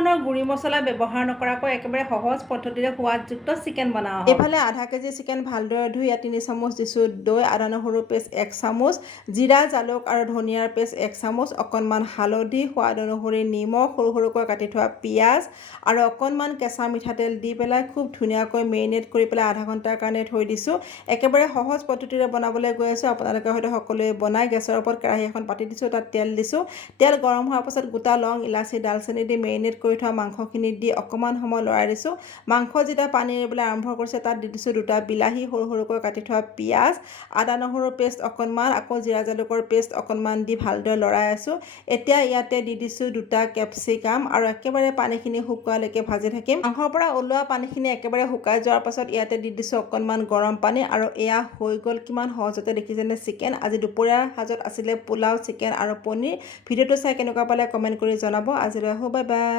ধৰণৰ গুড়ি মছলা ব্যৱহাৰ নকৰাকৈ একেবাৰে সহজ পদ্ধতিৰে সোৱাদযুক্ত চিকেন বনাওঁ। এইফালে আধা কেজি চিকেন ভালদৰে ধুই ইয়াত 3 চামুচ দিছোঁ দৈ, আদা নহৰু পেষ্ট 1 চামুচ, জিৰা জালুক আৰু ধনিয়াৰ পেষ্ট 1 চামুচ, অকণমান হালধি, সোৱাদ অনুসৰি নিমখ, সৰু সৰুকৈ কাটি থোৱা পিঁয়াজ আৰু অকণমান কেঁচা মিঠাতেল দি পেলাই খুব ধুনীয়াকৈ মেৰিনেট কৰি পেলাই আধা ঘণ্টাৰ কাৰণে থৈ দিছোঁ। একেবাৰে সহজ পদ্ধতিৰে বনাবলৈ গৈ আছোঁ। আপোনালোকে হয়তো সকলোৱে বনাই। গেছৰ ওপৰত কেৰাহী এখন পাতি দিছোঁ, তাত তেল দিছোঁ। তেল গৰম হোৱাৰ পাছত গোটা লং, ইলাচি, ডালচেনি দি মেৰিনেট কৰি থোৱা মাংসখিনি দি অকণমান সময় লৰাই দিছোঁ। মাংস যেতিয়া পানী এৰিবলৈ আৰম্ভ কৰিছে তাত দি দিছোঁ 2টা বিলাহী, সৰু সৰুকৈ কাটি থোৱা পিঁয়াজ, আদা নহৰুৰ পেষ্ট অকণমান, আকৌ জিৰা জালুকৰ পেষ্ট অকণমান দি ভালদৰে লৰাই আছোঁ। এতিয়া ইয়াতে দি দিছোঁ 2টা কেপচিকাম আৰু একেবাৰে পানীখিনি শুকোৱালৈকে ভাজি থাকিম। মাংসৰ পৰা ওলোৱা পানীখিনি একেবাৰে শুকাই যোৱাৰ পাছত ইয়াতে দি দিছোঁ অকণমান গৰম পানী আৰু এয়া হৈ গ'ল। কিমান সহজতে দেখিছেনে চিকেন। আজি দুপৰীয়াৰ সাজত আছিলে পোলাও, চিকেন আৰু পনীৰ। ভিডিঅ'টো চাই কেনেকুৱা পালে কমেণ্ট কৰি জনাব। আজিলৈ আহোঁ, বাই বাই।